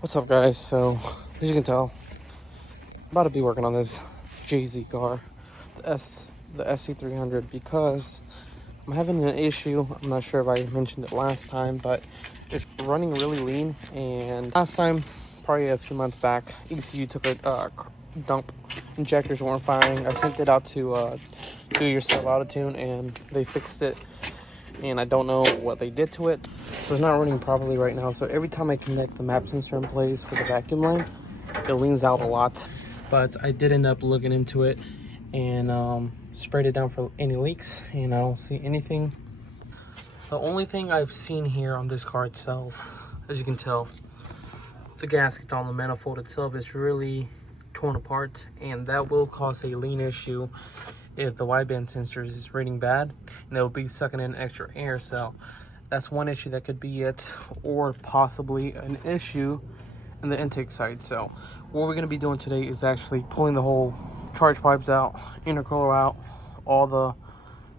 What's up, guys? So as you can tell, I'm about to be working on this Jay-Z car, the sc300, because I'm having an issue. I'm not sure if I mentioned it last time, but it's running really lean. And last time, probably a few months back, ECU took a dump. Injectors weren't firing. I sent it out to do your cell auto tune, and they fixed it. And I don't know what they did to it. So it's not running properly right now. So every time I connect the map sensor in place for the vacuum line, it leans out a lot. But I did end up looking into it and sprayed it down for any leaks, and I don't see anything. The only thing I've seen here on this car itself, as you can tell, the gasket on the manifold itself is really torn apart, and that will cause a lean issue if the wideband sensor is reading bad, and it will be sucking in extra air. So that's one issue that could be it, or possibly an issue in the intake side. So what we're going to be doing today is actually pulling the whole charge pipes out, intercooler out, all the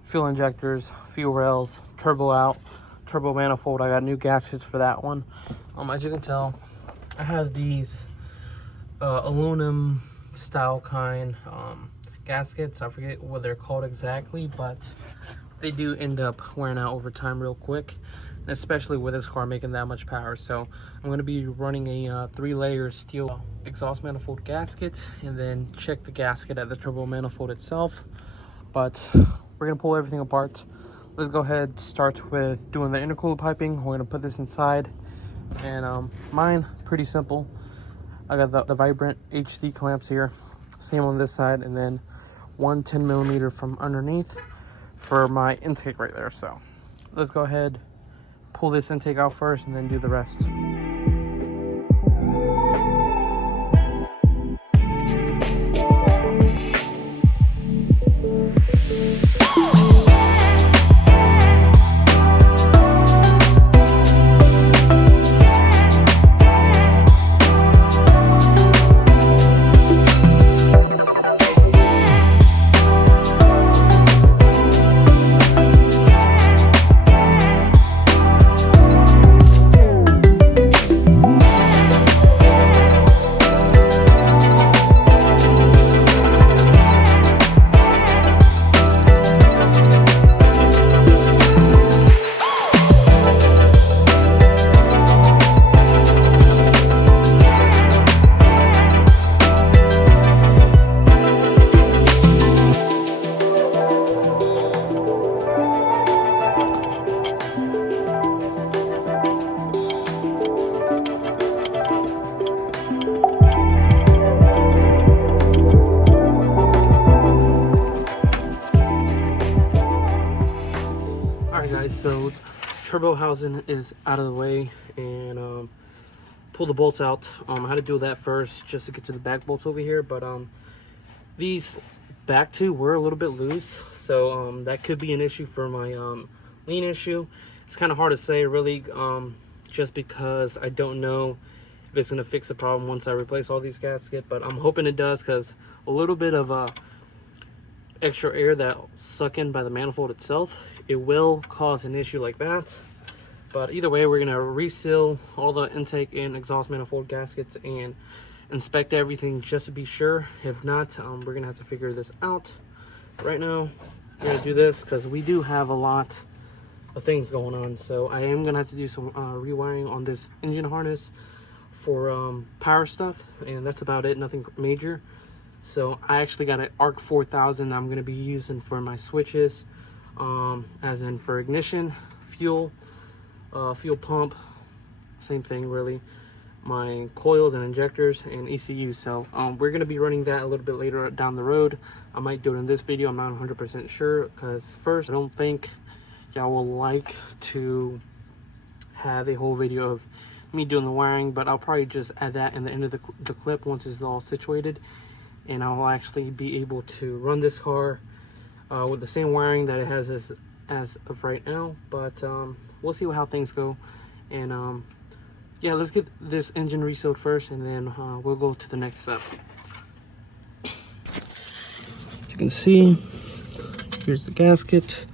fuel injectors, fuel rails, turbo out, turbo manifold. I got new gaskets for that one. As you can tell, I have these aluminum style kind gaskets. I forget what they're called exactly, but they do end up wearing out over time real quick, and especially with this car making that much power. So I'm going to be running a 3-layer steel exhaust manifold gasket, and then check the gasket at the turbo manifold itself. But we're going to pull everything apart. Let's go ahead, start with doing the intercooler piping. We're going to put this inside, and mine pretty simple. I got the Vibrant HD clamps here, same on this side, and then one 10mm from underneath for my intake right there. So let's go ahead, pull this intake out first, and then do the rest. So turbo housing is out of the way, and pull the bolts out. I had to do that first just to get to the back bolts over here, but these back two were a little bit loose, so that could be an issue for my lean issue. It's kind of hard to say really, just because I don't know if it's going to fix the problem once I replace all these gaskets, but I'm hoping it does, because a little bit of extra air that suck in by the manifold itself, it will cause an issue like that. But either way, we're gonna reseal all the intake and exhaust manifold gaskets and inspect everything just to be sure. If not, we're gonna have to figure this out. Right now, we're gonna do this because we do have a lot of things going on. So I am gonna have to do some rewiring on this engine harness for power stuff, and that's about it, nothing major. So I actually got an ARC 4000 I'm gonna be using for my switches, as in for ignition, fuel pump, same thing really, my coils and injectors, and ECU. So we're going to be running that a little bit later down the road. I might do it in this video, I'm not 100% sure, because first, I don't think y'all will like to have a whole video of me doing the wiring, but I'll probably just add that in the end of the clip once it's all situated, and I'll actually be able to run this car with the same wiring that it has as of right now. But we'll see how things go, and yeah, let's get this engine resealed first, and then we'll go to the next step. You can see, here's the gasket,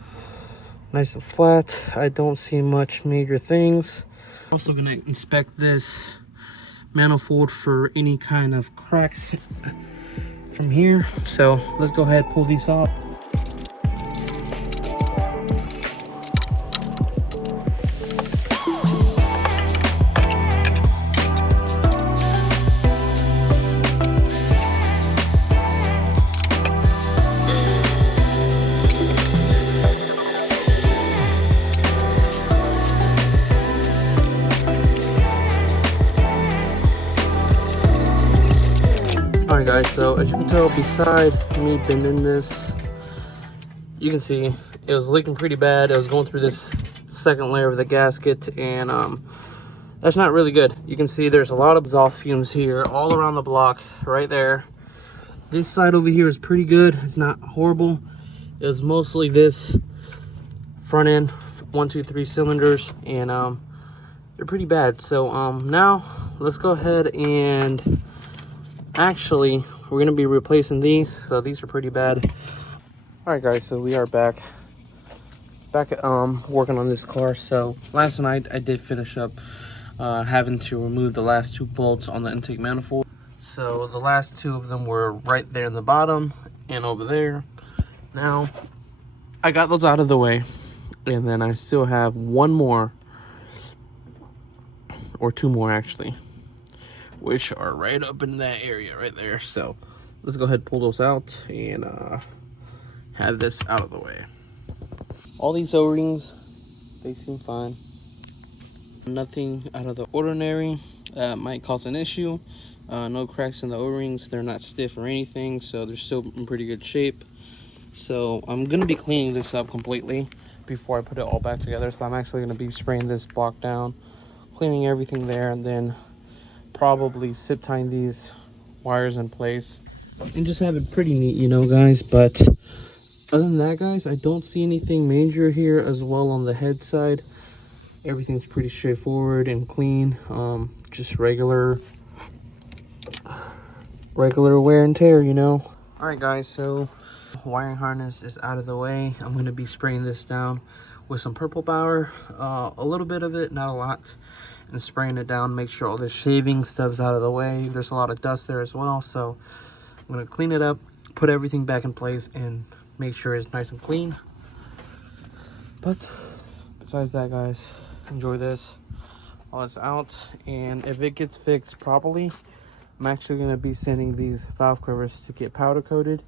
nice and flat. I don't see much major things. Also gonna inspect this manifold for any kind of cracks from here. So let's go ahead and pull these off. Alright guys, so as you can tell, beside me bending this, you can see it was leaking pretty bad. It was going through this second layer of the gasket, and that's not really good. You can see there's a lot of exhaust fumes here all around the block right there. This side over here is pretty good. It's not horrible. It was mostly this front end, 1, 2, 3 cylinders, and they're pretty bad. So now let's go ahead and actually we're going to be replacing these. So these are pretty bad. All right guys, so we are back working on this car. So last night I did finish up having to remove the last 2 bolts on the intake manifold. So the last 2 of them were right there in the bottom and over there. Now I got those out of the way, and then I still have 1 more, or 2 more actually, which are right up in that area right there. So let's go ahead and pull those out and have this out of the way. All these O-rings, they seem fine. Nothing out of the ordinary might cause an issue. No cracks in the O-rings. They're not stiff or anything, so they're still in pretty good shape. So I'm going to be cleaning this up completely before I put it all back together. So I'm actually going to be spraying this block down, cleaning everything there, and then probably zip tying these wires in place and just have it pretty neat, you know guys. But other than that guys, I don't see anything major here. As well on the head side, everything's pretty straightforward and clean. Just regular wear and tear, you know. All right guys, so wiring harness is out of the way. I'm going to be spraying this down with some purple power, a little bit of it, not a lot, and spraying it down, make sure all the shaving stuff's out of the way. There's a lot of dust there as well, so I'm going to clean it up, put everything back in place, and make sure it's nice and clean. But besides that guys, enjoy this while it's out, and if it gets fixed properly, I'm actually going to be sending these valve covers to get powder coated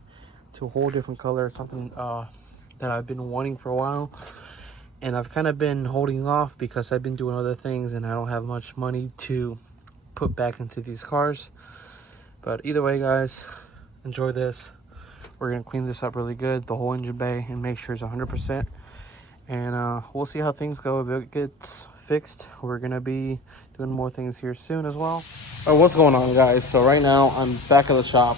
to a whole different color, something that I've been wanting for a while. And I've kind of been holding off because I've been doing other things and I don't have much money to put back into these cars. But either way guys, enjoy this. We're going to clean this up really good, the whole engine bay, and make sure it's 100%. And we'll see how things go. If it gets fixed, we're going to be doing more things here soon as well. All right, what's going on guys? So right now I'm back at the shop.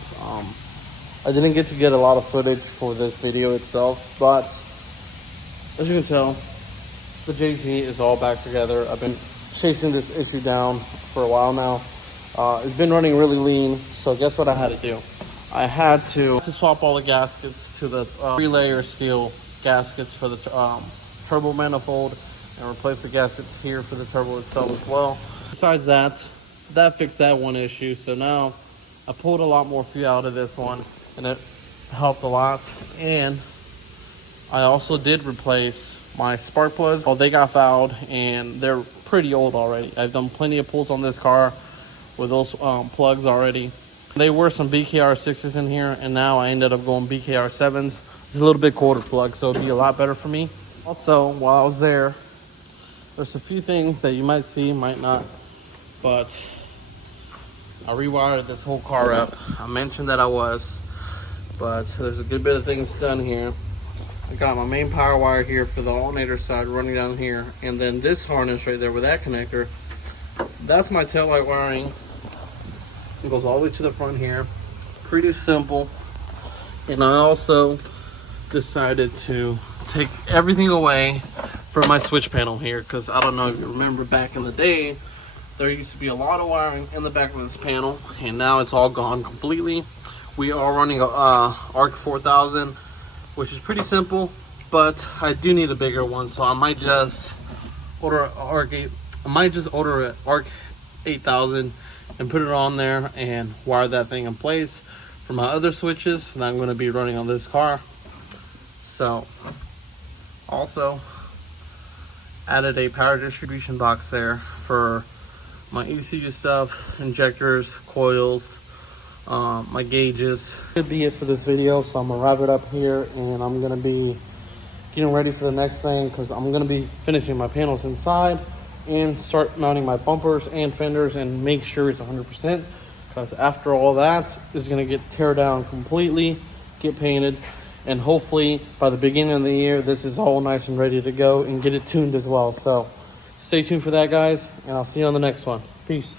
I didn't get to get a lot of footage for this video itself, but as you can tell, the JZ is all back together. I've been chasing this issue down for a while now. It's been running really lean, so guess what I had to do? I had to swap all the gaskets to the 3-layer steel gaskets for the turbo manifold, and replace the gaskets here for the turbo itself as well. Besides that fixed that one issue. So now I pulled a lot more fuel out of this one, and it helped a lot. And I also did replace my spark plugs. Well, they got fouled and they're pretty old already. I've done plenty of pulls on this car with those plugs already. They were some BKR 6s in here, and now I ended up going BKR 7s. It's a little bit colder plug, so it'd be a lot better for me. Also, while I was there, there's a few things that you might see, might not, but I rewired this whole car up. I mentioned that I was, but there's a good bit of things done here. I got my main power wire here for the alternator side running down here, and then this harness right there with that connector, that's my taillight wiring. It goes all the way to the front here. Pretty simple. And I also decided to take everything away from my switch panel here, because I don't know if you remember back in the day, there used to be a lot of wiring in the back of this panel, and now it's all gone completely. We are running a ARC 4000, which is pretty simple, but I do need a bigger one, so I might just order an ARC 8000 and put it on there and wire that thing in place for my other switches that I'm going to be running on this car. So also added a power distribution box there for my ECU stuff, injectors, coils, my gauges. Should be it for this video, so I'm gonna wrap it up here, and I'm gonna be getting ready for the next thing because I'm gonna be finishing my panels inside and start mounting my bumpers and fenders and make sure it's 100%, because after all that is gonna get tear down completely, get painted, and hopefully by the beginning of the year this is all nice and ready to go and get it tuned as well. So stay tuned for that, guys, and I'll see you on the next one. Peace.